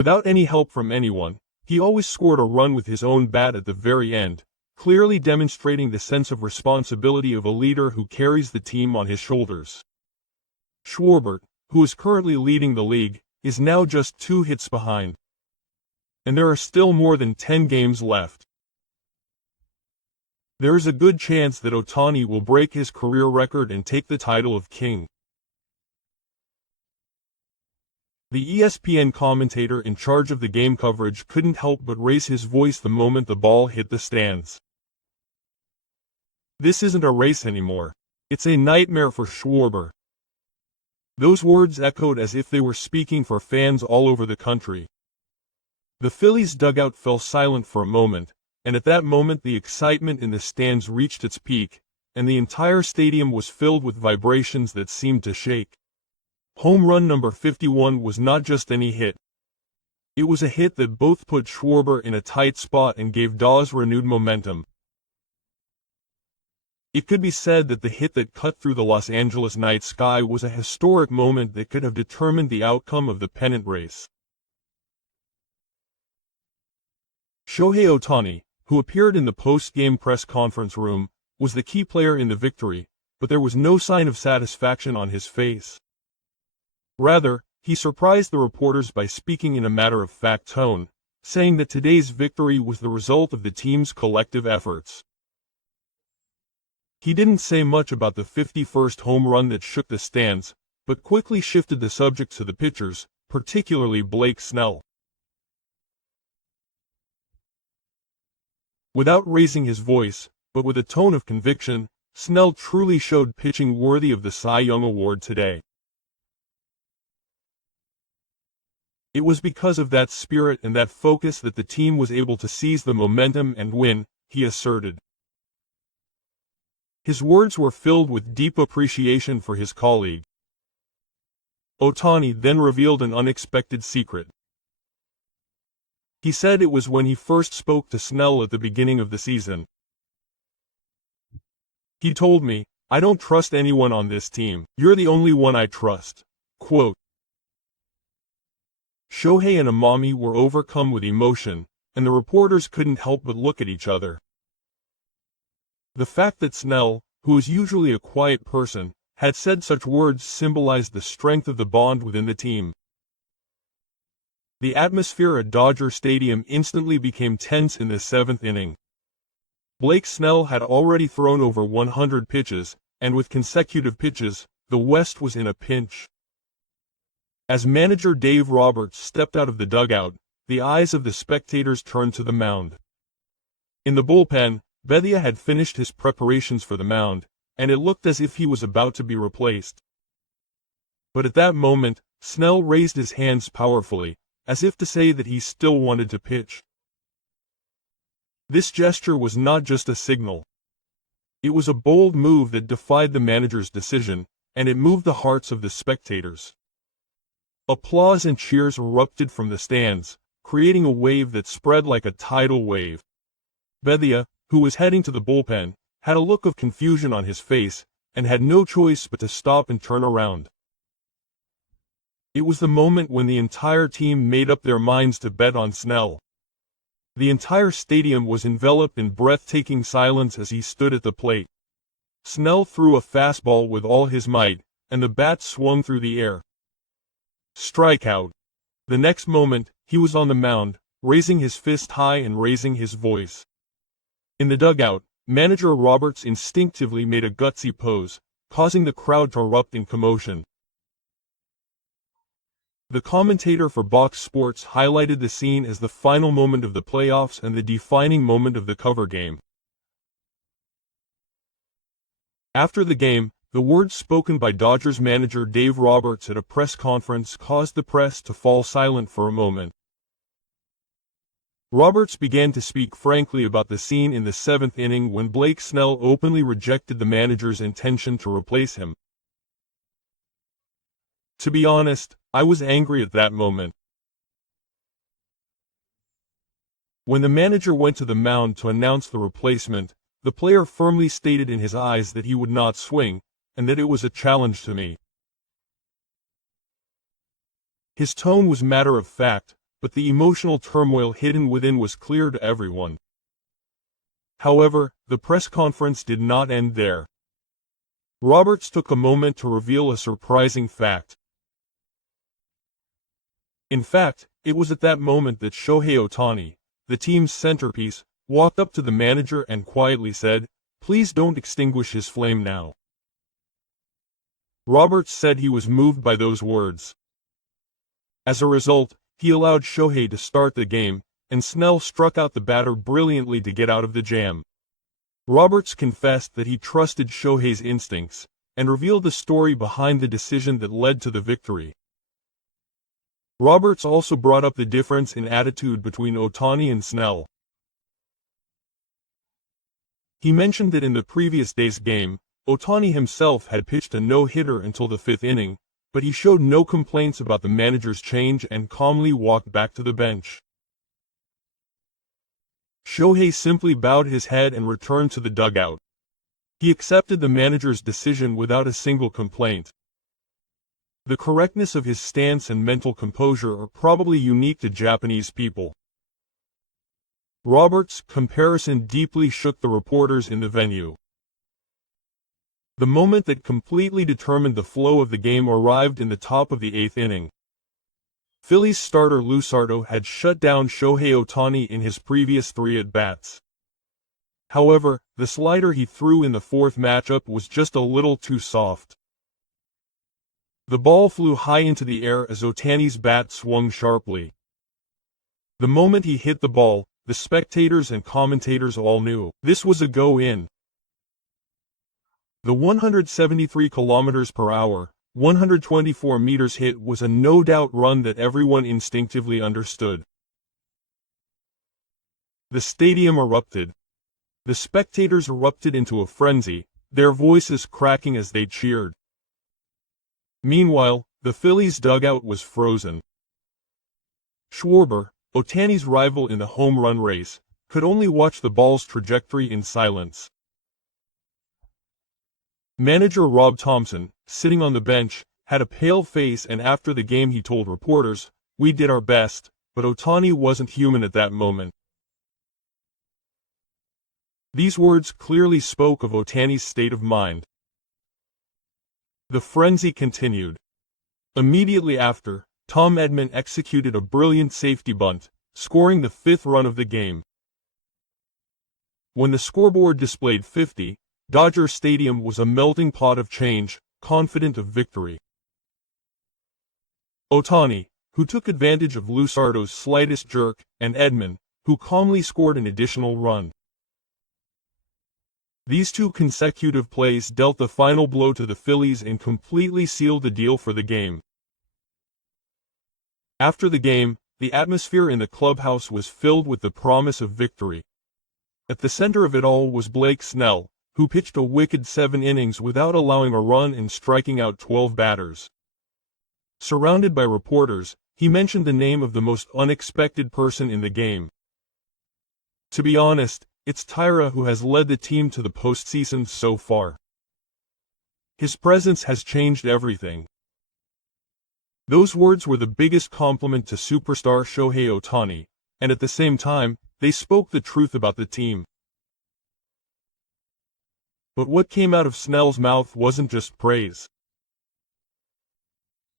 Without any help from anyone, he always scored a run with his own bat at the very end, clearly demonstrating the sense of responsibility of a leader who carries the team on his shoulders. Schwarber, who is currently leading the league, is now just 2 hits behind. And there are still more than 10 games left. There is a good chance that Ohtani will break his career record and take the title of king. The ESPN commentator in charge of the game coverage couldn't help but raise his voice the moment the ball hit the stands. "This isn't a race anymore. It's a nightmare for Schwarber." Those words echoed as if they were speaking for fans all over the country. The Phillies' dugout fell silent for a moment, and at that moment the excitement in the stands reached its peak, and the entire stadium was filled with vibrations that seemed to shake. Home run number 51 was not just any hit. It was a hit that both put Schwarber in a tight spot and gave Dawes renewed momentum. It could be said that the hit that cut through the Los Angeles night sky was a historic moment that could have determined the outcome of the pennant race. Shohei Ohtani, who appeared in the post-game press conference room, was the key player in the victory, but there was no sign of satisfaction on his face. Rather, he surprised the reporters by speaking in a matter-of-fact tone, saying that today's victory was the result of the team's collective efforts. He didn't say much about the 51st home run that shook the stands, but quickly shifted the subject to the pitchers, particularly Blake Snell. Without raising his voice, but with a tone of conviction, Snell truly showed pitching worthy of the Cy Young Award today. It was because of that spirit and that focus that the team was able to seize the momentum and win, he asserted. His words were filled with deep appreciation for his colleague. Ohtani then revealed an unexpected secret. He said it was when he first spoke to Snell at the beginning of the season. "He told me, 'I don't trust anyone on this team. You're the only one I trust.'" Quote. Shohei and Amami were overcome with emotion, and the reporters couldn't help but look at each other. The fact that Snell, who is usually a quiet person, had said such words symbolized the strength of the bond within the team. The atmosphere at Dodger Stadium instantly became tense in the 7th inning. Blake Snell had already thrown over 100 pitches, and with consecutive pitches, the West was in a pinch. As manager Dave Roberts stepped out of the dugout, the eyes of the spectators turned to the mound. In the bullpen, Bethia had finished his preparations for the mound, and it looked as if he was about to be replaced. But at that moment, Snell raised his hands powerfully, as if to say that he still wanted to pitch. This gesture was not just a signal. It was a bold move that defied the manager's decision, and it moved the hearts of the spectators. Applause and cheers erupted from the stands, creating a wave that spread like a tidal wave. Bethia, who was heading to the bullpen, had a look of confusion on his face, and had no choice but to stop and turn around. It was the moment when the entire team made up their minds to bet on Snell. The entire stadium was enveloped in breathtaking silence as he stood at the plate. Snell threw a fastball with all his might, and the bat swung through the air. Strikeout. The next moment, he was on the mound, raising his fist high and raising his voice. In the dugout, manager Roberts instinctively made a gutsy pose, causing the crowd to erupt in commotion. The commentator for Box Sports highlighted the scene as the final moment of the playoffs and the defining moment of the cover game. After the game, the words spoken by Dodgers manager Dave Roberts at a press conference caused the press to fall silent for a moment. Roberts began to speak frankly about the scene in the 7th inning when Blake Snell openly rejected the manager's intention to replace him. "To be honest, I was angry at that moment. When the manager went to the mound to announce the replacement, the player firmly stated in his eyes that he would not swing, and that it was a challenge to me. His tone was matter of fact, but the emotional turmoil hidden within was clear to everyone. However, the press conference did not end there. Roberts took a moment to reveal a surprising fact. In fact, it was at that moment that Shohei Ohtani, the team's centerpiece, walked up to the manager and quietly said, "Please don't extinguish his flame now." Roberts said he was moved by those words. As a result, he allowed Shohei to start the game, and Snell struck out the batter brilliantly to get out of the jam. Roberts confessed that he trusted Shohei's instincts, and revealed the story behind the decision that led to the victory. Roberts also brought up the difference in attitude between Ohtani and Snell. He mentioned that in the previous day's game, Ohtani himself had pitched a no-hitter until the 5th inning, but he showed no complaints about the manager's change and calmly walked back to the bench. Shohei simply bowed his head and returned to the dugout. He accepted the manager's decision without a single complaint. The correctness of his stance and mental composure are probably unique to Japanese people. Roberts' comparison deeply shook the reporters in the venue. The moment that completely determined the flow of the game arrived in the top of the 8th inning. Phillies starter Luzardo had shut down Shohei Ohtani in his previous 3 at-bats. However, the slider he threw in the 4th matchup was just a little too soft. The ball flew high into the air as Ohtani's bat swung sharply. The moment he hit the ball, the spectators and commentators all knew this was a go-in. The 173 km/h, 124 meters hit was a no-doubt run that everyone instinctively understood. The stadium erupted. The spectators erupted into a frenzy, their voices cracking as they cheered. Meanwhile, the Phillies' dugout was frozen. Schwarber, Ohtani's rival in the home run race, could only watch the ball's trajectory in silence. Manager Rob Thompson, sitting on the bench, had a pale face, and after the game he told reporters, "We did our best, but Ohtani wasn't human at that moment." These words clearly spoke of Ohtani's state of mind. The frenzy continued. Immediately after, Tom Edman executed a brilliant safety bunt, scoring the 5th run of the game. When the scoreboard displayed 50, Dodger Stadium was a melting pot of change, confident of victory. Ohtani, who took advantage of Luzardo's slightest jerk, and Edman, who calmly scored an additional run. These 2 consecutive plays dealt the final blow to the Phillies and completely sealed the deal for the game. After the game, the atmosphere in the clubhouse was filled with the promise of victory. At the center of it all was Blake Snell, who pitched a wicked 7 innings without allowing a run and striking out 12 batters. Surrounded by reporters, he mentioned the name of the most unexpected person in the game. To be honest, it's Tyra who has led the team to the postseason so far. His presence has changed everything. Those words were the biggest compliment to superstar Shohei Ohtani, and at the same time, they spoke the truth about the team. But what came out of Snell's mouth wasn't just praise.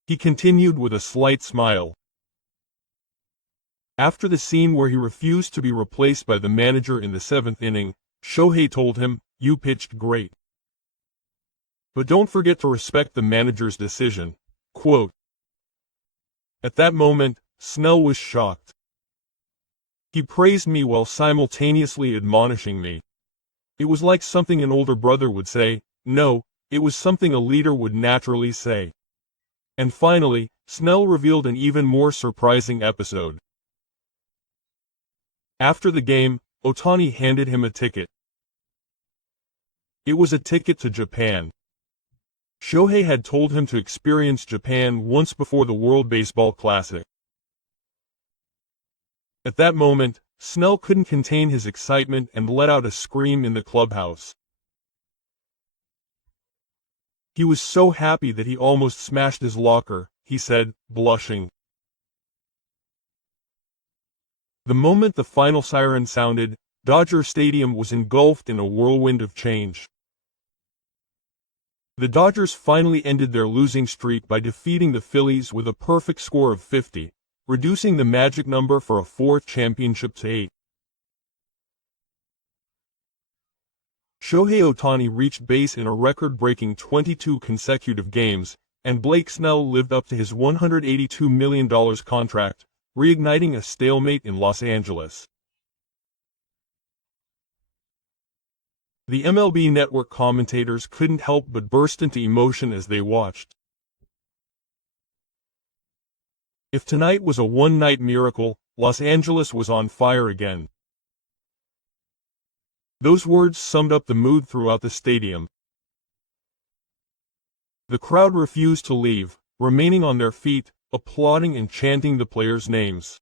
He continued with a slight smile. After the scene where he refused to be replaced by the manager in the 7th inning, Shohei told him, "You pitched great. But don't forget to respect the manager's decision." Quote. At that moment, Snell was shocked. He praised me while simultaneously admonishing me. It was like something an older brother would say. No, it was something a leader would naturally say. And finally, Snell revealed an even more surprising episode. After the game, Ohtani handed him a ticket. It was a ticket to Japan. Shohei had told him to experience Japan once before the World Baseball Classic. At that moment, Snell couldn't contain his excitement and let out a scream in the clubhouse. He was so happy that he almost smashed his locker, he said, blushing. The moment the final siren sounded, Dodger Stadium was engulfed in a whirlwind of change. The Dodgers finally ended their losing streak by defeating the Phillies with a perfect score of 50, reducing the magic number for a fourth championship to 8. Shohei Ohtani reached base in a record-breaking 22 consecutive games, and Blake Snell lived up to his $182 million contract, reigniting a stalemate in Los Angeles. The MLB Network commentators couldn't help but burst into emotion as they watched. If tonight was a one-night miracle, Los Angeles was on fire again. Those words summed up the mood throughout the stadium. The crowd refused to leave, remaining on their feet, applauding and chanting the players' names.